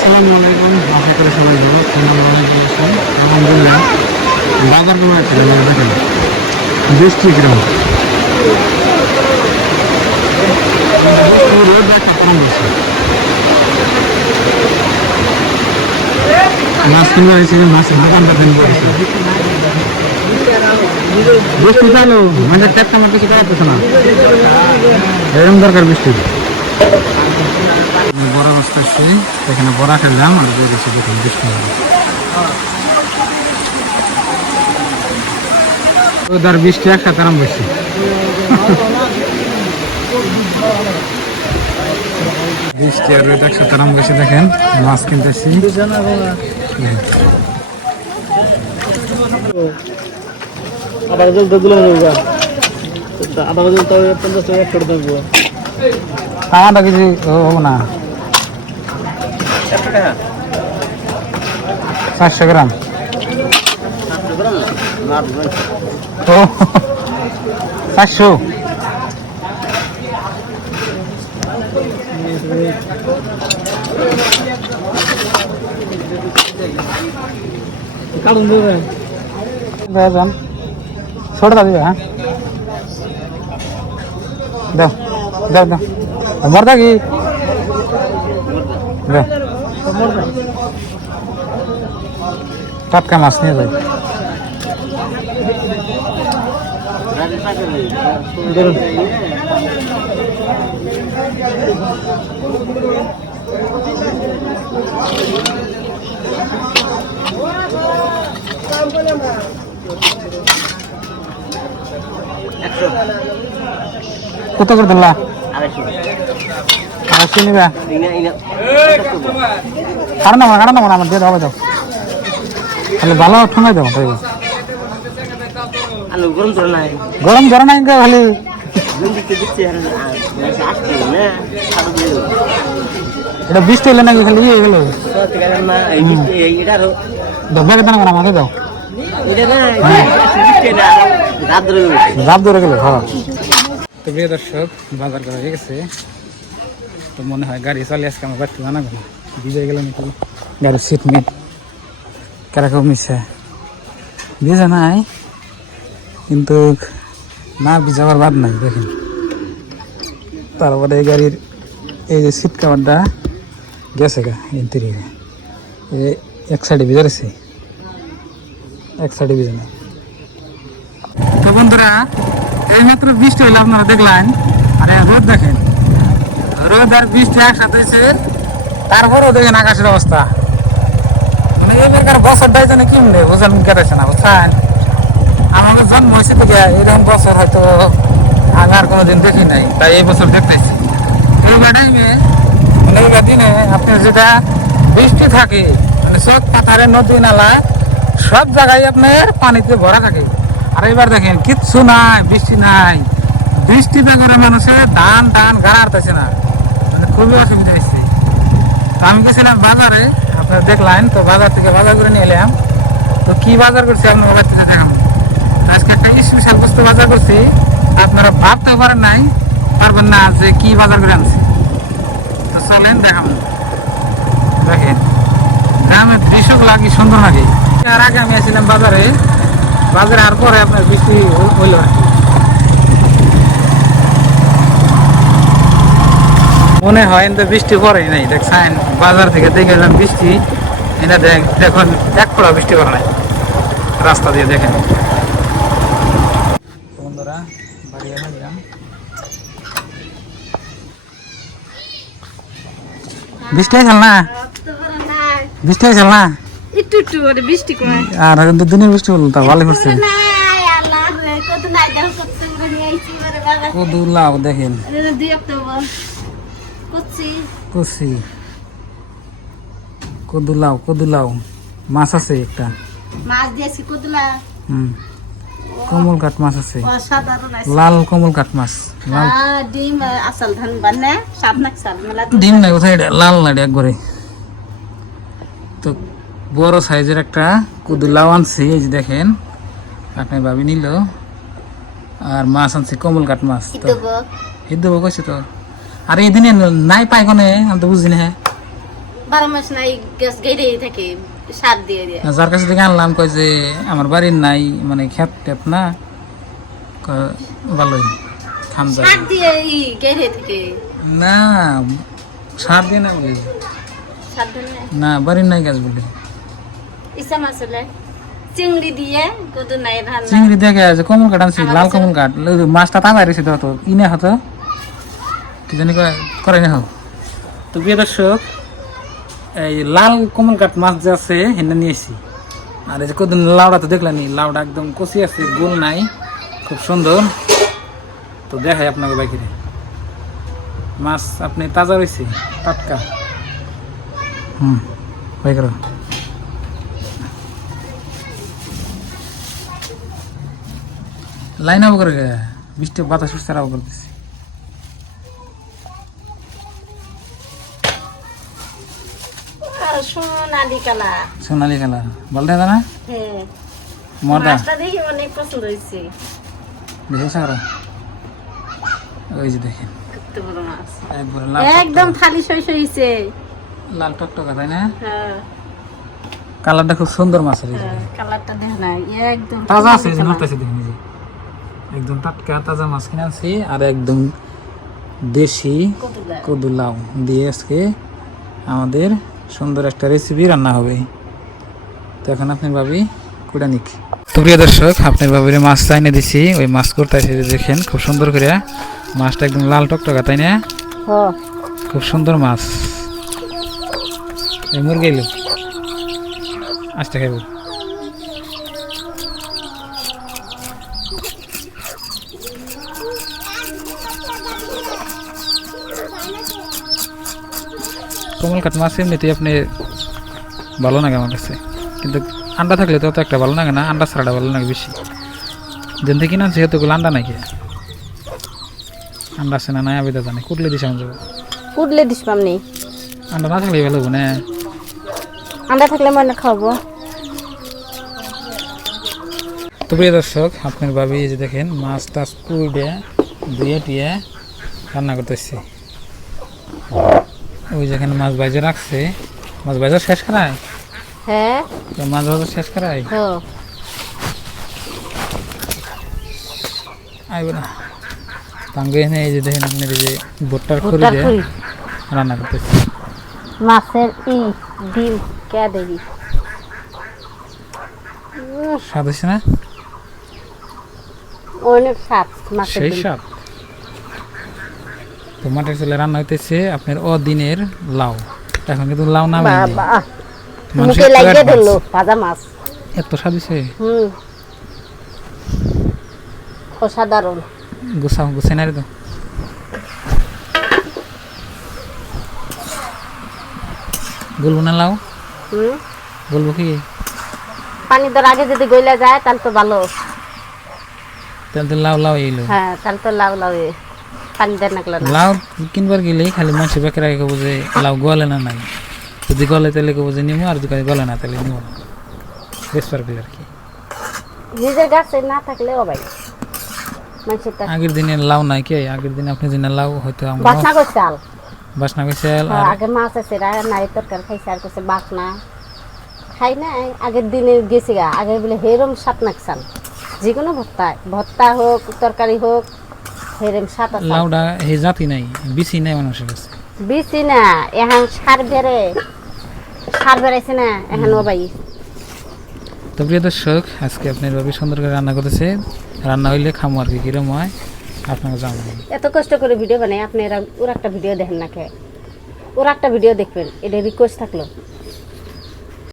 আসসালামু আলাইকুম, আশা করি সবাই ভালো আছেন। আলহামদুলিল্লাহ। বাজারগুলো একটা দেখেন বৃষ্টি কিরম, রোদ একটা কম গেছে। মাছ কিনবে হয়েছে, মাছের দোকানটা দিন করেছে বৃষ্টি চালু, মানে চারটা আমার কিছু করাতেছে না, এরকম দরকার বৃষ্টি। বড় বস্তা আসছি, এখানে বড়া খেললাম আর দিয়ে গেছি দেখুন বৃষ্টি ওদের বৃষ্টি একসাথে আরাম বেশি। বৃষ্টি আর রোদ একসাথে আরাম বেশি। দেখেন মাছ কিনতেছি, আমারটা কিছু হবো না। 400 গ্রাম ও 400 কারণ দেবেন ছোটটা দিবে। হ্যাঁ দাও দাও দাও, মরদা কি দাও, টাটকা মাছ নিয়ে যাই। কত করে দিলা? 250 নিবা? কারণ না আমার দিয়ে দাও, দাও তাহলে ভালো ঠোঙাই দেবো। তাই গরম ধরে নাই খালি এটা বৃষ্টি হলে নাকি খালি ইয়ে গেল ধরে দাও আমাকে দাও, রাত ধরে গেল। হ্যাঁ তো প্রিয় দর্শক, বাজার করা হয়ে গেছে। তো মনে হয় গাড়ি চলে আজকে আমার বাড়িতে জানাবো না, ভিজে গেল নাকি গাড়ির সিট মিট কেরকম মিশে ভিজে নাই, কিন্তু না ভিজাবার বাদ নাই। দেখেন তারপরে এই গাড়ির এই যে সিট কাভারটা গেছে গা ইন্টেরিয়রে, এক সাইডে ভিজারেছে, এক সাইডে ভিজে না। তো বন্ধুরা, এই মাত্র বৃষ্টি হইলে আপনারা দেখলেন, আর রোদ দেখেন, রোদ আর বৃষ্টি একসাথে হয়েছে। তারপরেও দেখেন আকাশের অবস্থা, মানে এই মেয়ের বছরটাই যেন কিনলে বোঝান কেটেছে না, বুঝছেন। আমাদের জন্ম হয়েছে থেকে এরকম বছর হয়তো আমি আর কোনোদিন দেখি নাই, তাই এই বছর দেখতেছি। এইবার টাইমে মানে এইবার দিনে আপনার যেটা বৃষ্টি থাকে, মানে চোখ পাথারে নদী নালা সব জায়গায় আপনার পানিতে ভরা থাকে। আর এবার দেখেন কিচ্ছু নাই, বৃষ্টি নাই। বৃষ্টিতে করে মানুষের ধান গাড়া আরতেছে না, মানে খুবই অসুবিধা হয়েছে। আমি গেছিলাম বাজারে, আপনার দেখলেন তো, বাজার থেকে বাজার করে নিয়ে এলাম। তো কি বাজার করছি আপনার বাজার থেকে দেখাম। আজকে একটা স্পেশাল বস্তু বাজার করছি, আপনারা ভাবতে পারবেন না যে কি বাজার করে আনছি। তো চলেন দেখাম। দেখেন গ্রামের দৃশ্যগুলো কি সুন্দর লাগে। আর আগে আমি আসছিলাম বাজারে আর পরে আপনার বৃষ্টি হইল। মনে হয় কিন্তু বৃষ্টি পড়ে নাই, দেখছেন বাজার থেকে দেখে এলাম বৃষ্টি, এটা দেখুন এক ফোঁটা বৃষ্টি পড়ে নাই রাস্তা দিয়ে। দেখেন বন্ধুরা, বাড়ি এলাম, বৃষ্টি হয়েছিল না, বৃষ্টি হয়েছিল না, একটু একটু করে বৃষ্টি করে। আর কিন্তু দিনের বৃষ্টি হলো, তা ভালো করছে। কদু লাউ দেখেন, কদু লাউ মাছ আছে একটা, কমল কাঠ মাছ আছে, লাল কমল কাঠ মাছ, ডিম নাই কোথায়, লাল না একবারে। তো বড় সাইজের একটা কদু লাউ আনছি, এই যে দেখেন আপনি ভাবি নিল। আর মাছ আনছি কমল কাঠ মাছ, তো হিদ্দ কইছে তো। আর এই দিনে নাই পাই কোনে, আমি তো বুঝি না। 12 মাস নাই গ্যাস গেড়েই থাকে সার দিয়ে দিয়ে। যার কাছে থেকে আনলাম কয় যে আমার বাড়ির নাই মানে খেত টেত না, কয় ভালোই খাম যায় সার দিয়ে গেড়ে থাকে। না, সার দিয়ে না বলে সার দেন না, বাড়ির নাই গাছ বলে। ইসা মাছ হলে চিংড়ি দিয়ে কত নাই রান্না। চিংড়ি দেখে আছে কমল কাঠ আনছি, লাল কমল কাঠ, মাছটা তাজা রয়েছে তো, ইনে হতো কি জানি করে না হোক। তো প্রিয় দর্শক, এই লাল কমল কাঠ মাছ যে আছে হেনে নিয়েছি। আর এই যে কদিন লাউডা তো দেখলেনি, লাউডা একদম কচি আছে, গোল নাই, খুব সুন্দর। তো দেখাই আপনাকে বাকিরে মাছ, আপনি তাজা রয়েছে, টাটকা। বাইকের লাইন আবো করে বৃষ্টি বাতাস উঠছে আবো করতেছি। সোনালি কালা। সোনালি কালার ভালো দেখা না? হ্যাঁ, মর্দা মাছটা দেখি অনেক পছন্দ হয়েছে। দেখেছ আর ওই যে দেখেন কত বড় মাছ, একবারে লাল একদম খালি শই হয়েছে। লাল টকটকা, তাই না? হ্যাঁ, কালারটা খুব সুন্দর মাছের, এই যে কালারটা দেখ না, একদম তাজা আছে, এই যে মারতেছে দেখেন, এই যে একদম টাটকা তাজা মাছ কিনে আনছি। আর একদম দেশি কদু লাউ দিয়ে আজকে আমাদের সুন্দর একটা রেসিপি রান্না হবে। তো এখন আপনার ভাবি কুড়া নিক। তো প্রিয় দর্শক, আপনার ভাবির মাছ চাইনে দিছি, ওই মাছ করতেছে, দেখেন খুব সুন্দর করে মাছটা একদম লাল টকটকা, তাই না? খুব সুন্দর মাছ। এই মুরগি এলো আজটা খাইব। কমল কাঠ মাছ এমনিতেই আপনি ভালো লাগে আমার কাছে, কিন্তু আন্ডা থাকলে তো অত একটা ভালো লাগে না, আন্ডা ছাড়াটা ভালো লাগে বেশি। যেন থেকে না যেহেতু আন্ডা নাকি আন্ডা আছে না নাই আবেদা জানে, কুটলে দিস আমি যাবো, কুটলে দিস পামনি, আন্ডা না থাকলে ভালো হবো না, আন্ডা থাকলে মনে খাবো। তো প্রিয় দর্শক, আপনার ভাবি এই যে দেখেন মাছ টাছ কুড়ে ধুয়ে টুয়ে রান্না করতেছি। ওই যেখানে মাছ ভাজা রাখছে, মাছ ভাজা শেষ করায়, হ্যাঁ মাছ ভাজা শেষ করায় আইব না তাঙ্গে এনে এই যে দেখেন আপনার এই যে ভুট্টার খড়ি দিয়ে রান্না করতেছি। মাছের ডিম কে দেবি, স্বাদ হয়েছে না? অনেক স্বাদ মাছের সেই ডিম। স্বাদ। তো মাটির চুলে রান্না হইতেছে আপনার অদিনের লাউ। এখন কিন্তু লাউ না বাবা মুখে লাগিয়ে দিলো ভাজা মাছ, এত স্বাদ হয়েছে। অসাধারণ। গুছাও গুছাই না রে, তো গলবো না লাউ, গলবো কি? পানি তোর আগে যদি গইলা যায় তাহলে তো ভালো, তাহলে তো লাউ লাউ এলো। হ্যাঁ তাহলে তো লাউ লাউ পানি দেন না লাউ কিনবার গেলেই খালি মানুষ বেকার আগে কব যে লাউ গলে না নাই, যদি গলে তাহলে কব যে নিমো, আর যদি গলে না তাহলে নিমো না, বেসবার গেলে আর কি। নিজের গাছে না থাকলে ও ভাই আগের দিনে লাউ নাই কে, আগের দিনে আপনি দিনে লাউ হয়তো বাসনা করছে আল, বাসনা করছে আগে মাছ আছে নাই তরকারি খাইছে, আর করছে বাসনা খাই না। আগের দিনে গেছি গা, আগে বলে হেরম সাত নাকসান, যে কোনো ভর্তা হোক তরকারি হোক হেরম সাত আছে। লাউডা হে জাতি নাই, বিচি নাই মানুষের কাছে, বিচি না এখন সার বেড়াইছে না এখন ও ভাই। তো প্রিয় দর্শক, আজকে আপনার ভাবি সুন্দর করে রান্না করতেছে, রান্না হইলে খামো আর কি, কিরম হয় আপনাকে জানাবেন। এত কষ্ট করে ভিডিও বানাই, আপনি ওর একটা ভিডিও দেখেন না, ওর একটা ভিডিও দেখবেন, এটা রিকোয়েস্ট থাকলো।